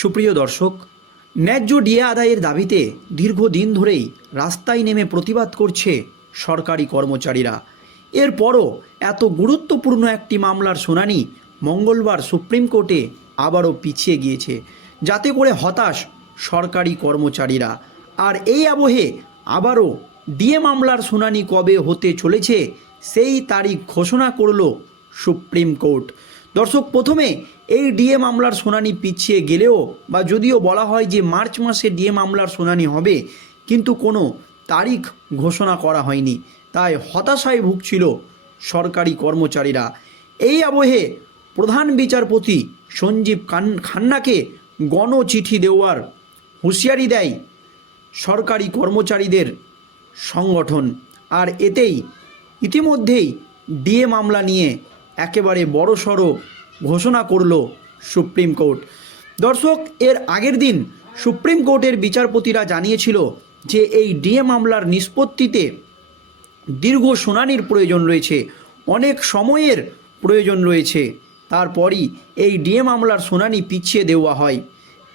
সুপ্রিয় দর্শক, ন্যায্য ডিএ আদায়ের দাবিতে দীর্ঘদিন ধরেই রাস্তায় নেমে প্রতিবাদ করছে সরকারি কর্মচারীরা। এরপরও এত গুরুত্বপূর্ণ একটি মামলার শুনানি মঙ্গলবার সুপ্রিম কোর্টে আবারও পিছিয়ে গিয়েছে, যাতে করে হতাশ সরকারি কর্মচারীরা। আর এই আবহে আবারও ডিএ মামলার শুনানি কবে হতে চলেছে, সেই তারিখ ঘোষণা করল সুপ্রিম কোর্ট। দর্শক, প্রথমে এই ডিএ মামলার শুনানি পিছিয়ে গেলেও বা যদিও বলা হয় যে মার্চ মাসে ডিএ মামলার শুনানি হবে, কিন্তু কোনো তারিখ ঘোষণা করা হয়নি। তাই হতাশায় ভুগছিল সরকারি কর্মচারীরা। এই আবহে প্রধান বিচারপতি সঞ্জীব খান- খান্নাকে গণচিঠি দেওয়ার হুঁশিয়ারি দেয় সরকারি কর্মচারীদের সংগঠন। আর এতেই ইতিমধ্যেই ডিএ মামলা নিয়ে একেবারে বড়সড় ঘোষণা করল সুপ্রিম কোর্ট। দর্শক, এর আগের দিন সুপ্রিম কোর্টের বিচারপতিরা জানিয়েছিল যে এই ডিএ মামলার নিষ্পত্তিতে দীর্ঘ শুনানির প্রয়োজন রয়েছে, অনেক সময়ের প্রয়োজন রয়েছে। তারপরই এই ডিএ মামলার শুনানি পিছিয়ে দেওয়া হয়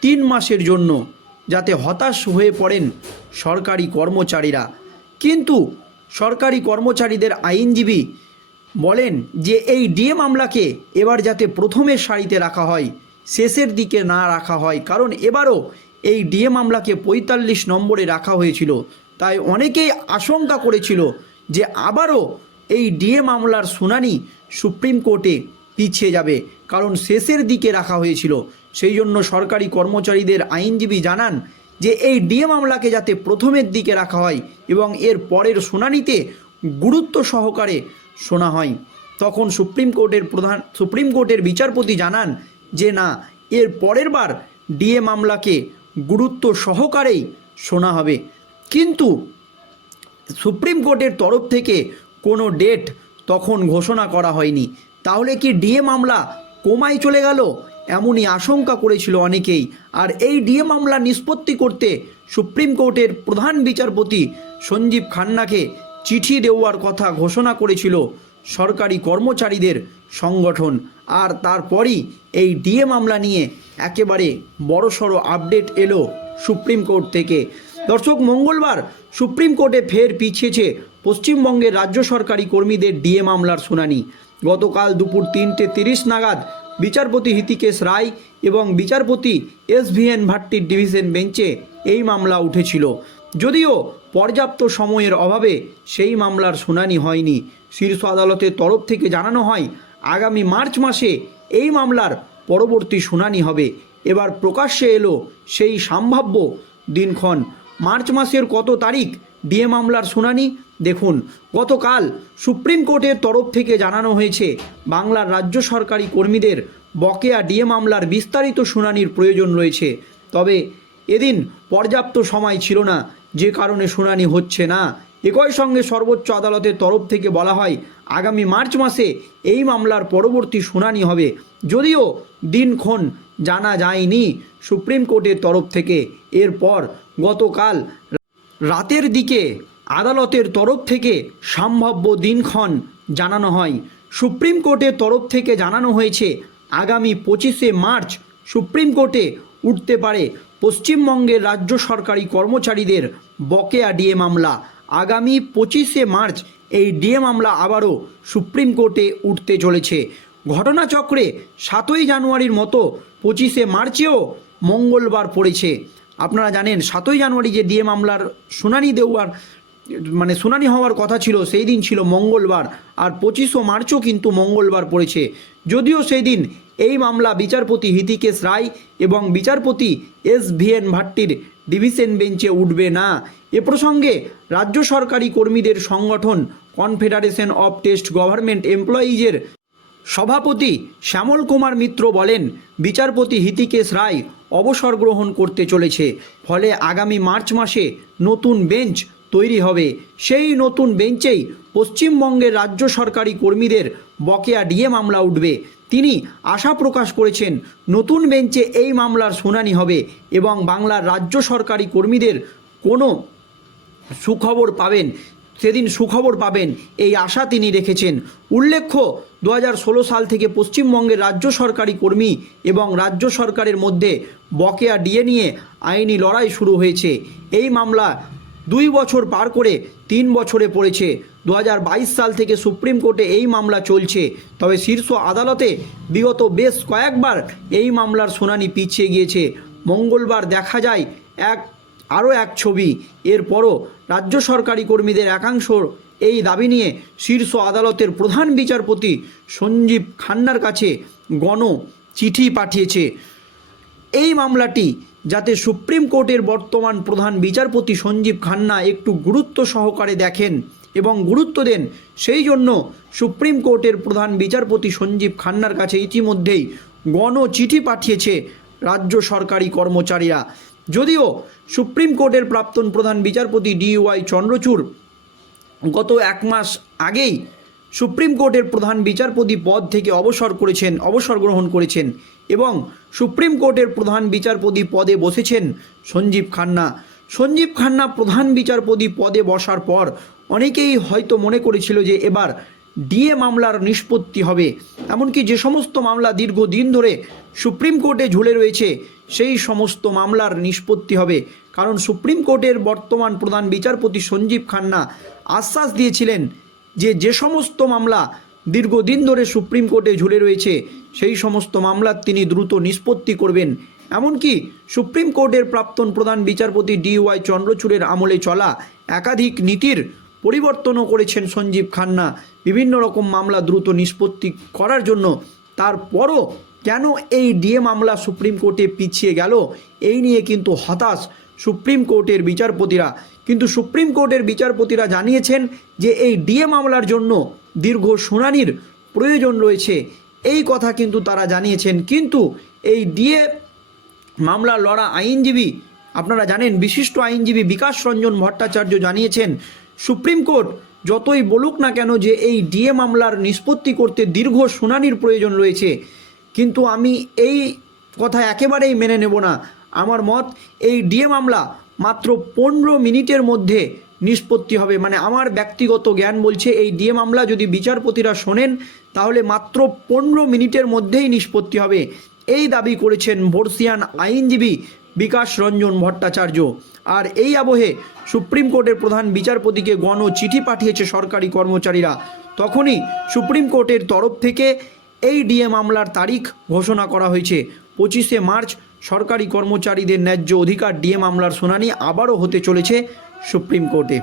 তিন মাসের জন্য যাতে হতাশ হয়ে পড়েন সরকারি কর্মচারীরা। কিন্তু সরকারি কর্মচারীদের আইনজীবী বলেন যে এই ডিএ মামলাকে এবার যাতে প্রথমের সারিতে রাখা হয়, শেষের দিকে না রাখা হয়, কারণ এবারও এই ডিএ মামলাকে পঁয়তাল্লিশ নম্বরে রাখা হয়েছিল। তাই অনেকেই আশঙ্কা করেছিল যে আবারও এই ডিএ মামলার শুনানি সুপ্রিম কোর্টে পিছিয়ে যাবে, কারণ শেষের দিকে রাখা হয়েছিল। সেই জন্য সরকারি কর্মচারীদের আইনজীবী জানান যে এই ডিএ মামলাকে যাতে প্রথমের দিকে রাখা হয় এবং এর পরের শুনানিতে গুরুত্ব সহকারে শোনা হয়। তখন সুপ্রিম কোর্টের প্রধান, সুপ্রিম কোর্টের বিচারপতি জানান যে, না, এর পরের বার ডিএ মামলাকে গুরুত্ব সহকারেই শোনা হবে। কিন্তু সুপ্রিম কোর্টের তরফ থেকে কোনো ডেট তখন ঘোষণা করা হয়নি। তাহলে কি ডিএ মামলা কোমায় চলে গেল? এমনই আশঙ্কা করেছিল অনেকেই। আর এই ডিএ মামলা নিষ্পত্তি করতে সুপ্রিম কোর্টের প্রধান বিচারপতি সঞ্জীব খান্নাকে চিঠি দেওয়ার কথা ঘোষণা করেছিল সরকারি কর্মচারীদের সংগঠন। আর তারপরই এই ডিএ মামলা নিয়ে একেবারে বড়সড় আপডেট এলো সুপ্রিম কোর্ট থেকে। দর্শক, মঙ্গলবার সুপ্রিম কোর্টে ফের পিছিয়েছে পশ্চিমবঙ্গের রাজ্য সরকারি কর্মীদের ডিএ মামলার শুনানি। গতকাল দুপুর তিনটে তিরিশ নাগাদ বিচারপতি হিতিকেশ রায় এবং বিচারপতি এস ভি এন ভাট্টির ডিভিশন বেঞ্চে এই মামলা উঠেছিল। যদিও পর্যাপ্ত সময়ের অভাবে সেই মামলার শুনানি হয়নি। শীর্ষ আদালতের তরফ থেকে জানানো হয়, আগামী মার্চ মাসে এই মামলার পরবর্তী শুনানি হবে। এবার প্রকাশ্যে এলো সেই সম্ভাব্য দিনক্ষণ। মার্চ মাসের কত তারিখ ডিএ মামলার শুনানি? দেখুন, গতকাল সুপ্রিম কোর্টের তরফ থেকে জানানো হয়েছে, বাংলার রাজ্য সরকারি কর্মীদের বকেয়া ডিএ মামলার বিস্তারিত শুনানির প্রয়োজন রয়েছে। তবে এদিন পর্যাপ্ত সময় ছিল না। যে কারণে শুনানি হচ্ছে না। একই সঙ্গে সর্বোচ্চ আদালতের তরফ থেকে বলা হয়, আগামী মার্চ মাসে এই মামলার পরবর্তী শুনানি হবে। যদিও দিনক্ষণ জানা যায়নি সুপ্রিম কোর্টের তরফ থেকে। এরপর গতকাল রাতের দিকে আদালতের তরফ থেকে সম্ভাব্য দিনক্ষণ জানানো হয়। সুপ্রিম কোর্টের তরফ থেকে জানানো হয়েছে, আগামী পঁচিশে মার্চ সুপ্রিম কোর্টে উঠতে পারে পশ্চিমবঙ্গের রাজ্য সরকারি কর্মচারীদের বকেয়া ডিএ মামলা। আগামী পঁচিশে মার্চ এই ডিএ মামলা আবারও সুপ্রিম কোর্টে উঠতে চলেছে। ঘটনাচক্রে সাতই জানুয়ারির মতো পঁচিশে মার্চেও মঙ্গলবার পড়েছে। আপনারা জানেন, সাতই জানুয়ারি যে ডিএ মামলার শুনানি দেওয়ার মানে শুনানি হওয়ার কথা ছিল, সেই দিন ছিল মঙ্গলবার। আর পঁচিশও মার্চও কিন্তু মঙ্গলবার পড়েছে। যদিও সেই দিন এই মামলা বিচারপতি হিতিকেশ রায় এবং বিচারপতি এস ভি এন ভাট্টির ডিভিশন বেঞ্চে উঠবে না। এ প্রসঙ্গে রাজ্য সরকারি কর্মীদের সংগঠন কনফেডারেশন অব টেস্ট গভর্নমেন্ট এমপ্লয়িজের সভাপতি শ্যামল কুমার মিত্র বলেন, বিচারপতি হিতিকেশ রায় অবসর গ্রহণ করতে চলেছে, ফলে আগামী মার্চ মাসে নতুন বেঞ্চ তৈরি হবে। সেই নতুন বেঞ্চেই পশ্চিমবঙ্গের রাজ্য সরকারি কর্মীদের বকেয়া ডিএ মামলা উঠবে। তিনি আশা প্রকাশ করেছেন, নতুন বেঞ্চে এই মামলার শুনানি হবে এবং বাংলার রাজ্য সরকারি কর্মীদের কোনো সুখবর পাবেন, সেদিন সুখবর পাবেন এই আশা তিনি রেখেছেন। উল্লেখ্য দু হাজার ষোলো সাল থেকে পশ্চিমবঙ্গের রাজ্য সরকারি কর্মী এবং রাজ্য সরকারের মধ্যে বকেয়া ডিএ নিয়ে আইনি লড়াই শুরু হয়েছে। এই মামলা দুই বছর পার করে তিন বছরে পড়েছে। দু হাজার বাইশ সাল থেকে সুপ্রিম কোর্টে এই মামলা চলছে। তবে শীর্ষ আদালতে বিগত বেশ কয়েকবার এই মামলার শুনানি পিছিয়ে গিয়েছে। মঙ্গলবার দেখা যায় এক, আরও এক ছবি। এরপরও রাজ্য সরকারি কর্মীদের একাংশ এই দাবি নিয়ে শীর্ষ আদালতের প্রধান বিচারপতি সঞ্জীব খান্নার কাছে গণ চিঠি পাঠিয়েছে। এই মামলাটি যাতে সুপ্রিম কোর্টের বর্তমান প্রধান বিচারপতি সঞ্জীব খান্না একটু গুরুত্ব সহকারে দেখেন এবং গুরুত্ব দেন, সেই জন্য সুপ্রিম কোর্টের প্রধান বিচারপতি সঞ্জীব খান্নার কাছে ইতিমধ্যেই গণ চিঠি পাঠিয়েছে রাজ্য সরকারি কর্মচারীরা। যদিও সুপ্রিম কোর্টের প্রাক্তন প্রধান বিচারপতি ডিওয়াই চন্দ্রচূড় গত এক মাস আগেই সুপ্রিম কোর্টের প্রধান বিচারপতি পদ থেকে অবসর করেছেন, অবসর গ্রহণ করেছেন এবং সুপ্রিম কোর্টের প্রধান বিচারপতি পদে বসেছেন সঞ্জীব খান্না। সঞ্জীব খান্না প্রধান বিচারপতি পদে বসার পর অনেকেই হয়তো মনে করেছিল যে এবার ডিএ মামলার নিষ্পত্তি হবে। এমনকি যে সমস্ত মামলা দীর্ঘদিন ধরে সুপ্রিম কোর্টে ঝুলে রয়েছে, সেই সমস্ত মামলার নিষ্পত্তি হবে। কারণ সুপ্রিম কোর্টের বর্তমান প্রধান বিচারপতি সঞ্জীব খান্না আশ্বাস দিয়েছিলেন যে যে সমস্ত মামলা দীর্ঘদিন ধরে সুপ্রিম কোর্টে ঝুলে রয়েছে, সেই সমস্ত মামলার তিনি দ্রুত নিষ্পত্তি করবেন। এমনকি সুপ্রিম কোর্টের প্রাক্তন প্রধান বিচারপতি ডি ওয়াই চন্দ্রচূড়ের আমলে চলা একাধিক নীতির পরিবর্তনও করেছেন সঞ্জীব খান্না। বিভিন্ন রকম মামলা দ্রুত নিষ্পত্তি করার জন্য তারপরও কেন এই ডিএ মামলা সুপ্রিম কোর্টে পিছিয়ে গেল, এই নিয়ে কিন্তু হতাশ সুপ্রিম কোর্টের বিচারপতিরা। কিন্তু সুপ্রিম কোর্টের বিচারপতিরা জানিয়েছেন যে এই ডিএ মামলার জন্য দীর্ঘ শুনানির প্রয়োজন রয়েছে। এই কথা কিন্তু তারা জানিয়েছেন। কিন্তু এই ডিএ মামলা লড়া আইনজীবী, আপনারা জানেন, বিশিষ্ট আইনজীবী বিকাশ রঞ্জন ভট্টাচার্য জানিয়েছেন, সুপ্রিম কোর্ট যতই বলুক না কেন যে এই ডিএ মামলার নিষ্পত্তি করতে দীর্ঘ শুনানির প্রয়োজন রয়েছে। কিন্তু আমি এই কথা একেবারেই মেনে নেব না। আমার মত, এই ডিএ মামলা মাত্র পনেরো মিনিটের মধ্যে নিষ্পত্তি হবে। মানে আমার ব্যক্তিগত জ্ঞান বলছে এই ডিএ মামলা যদি বিচারপতিরা শোনেন, তাহলে মাত্র পনেরো মিনিটের মধ্যেই নিষ্পত্তি হবে। এই দাবি করেছেন বর্ষিয়ান আইনজীবী বিকাশ রঞ্জন ভট্টাচার্য। আর এই আবহে সুপ্রিম কোর্টের প্রধান বিচারপতিকে গণ চিঠি পাঠিয়েছে সরকারি কর্মচারীরা। তখনই সুপ্রিম কোর্টের তরফ থেকে এই ডিএ মামলার তারিখ ঘোষণা করা হয়েছে। পঁচিশে মার্চ সরকারি কর্মচারীদের ন্যায্য অধিকার ডিএ মামলার শুনানি আবারও হতে চলেছে সুপ্রিম কোর্টে।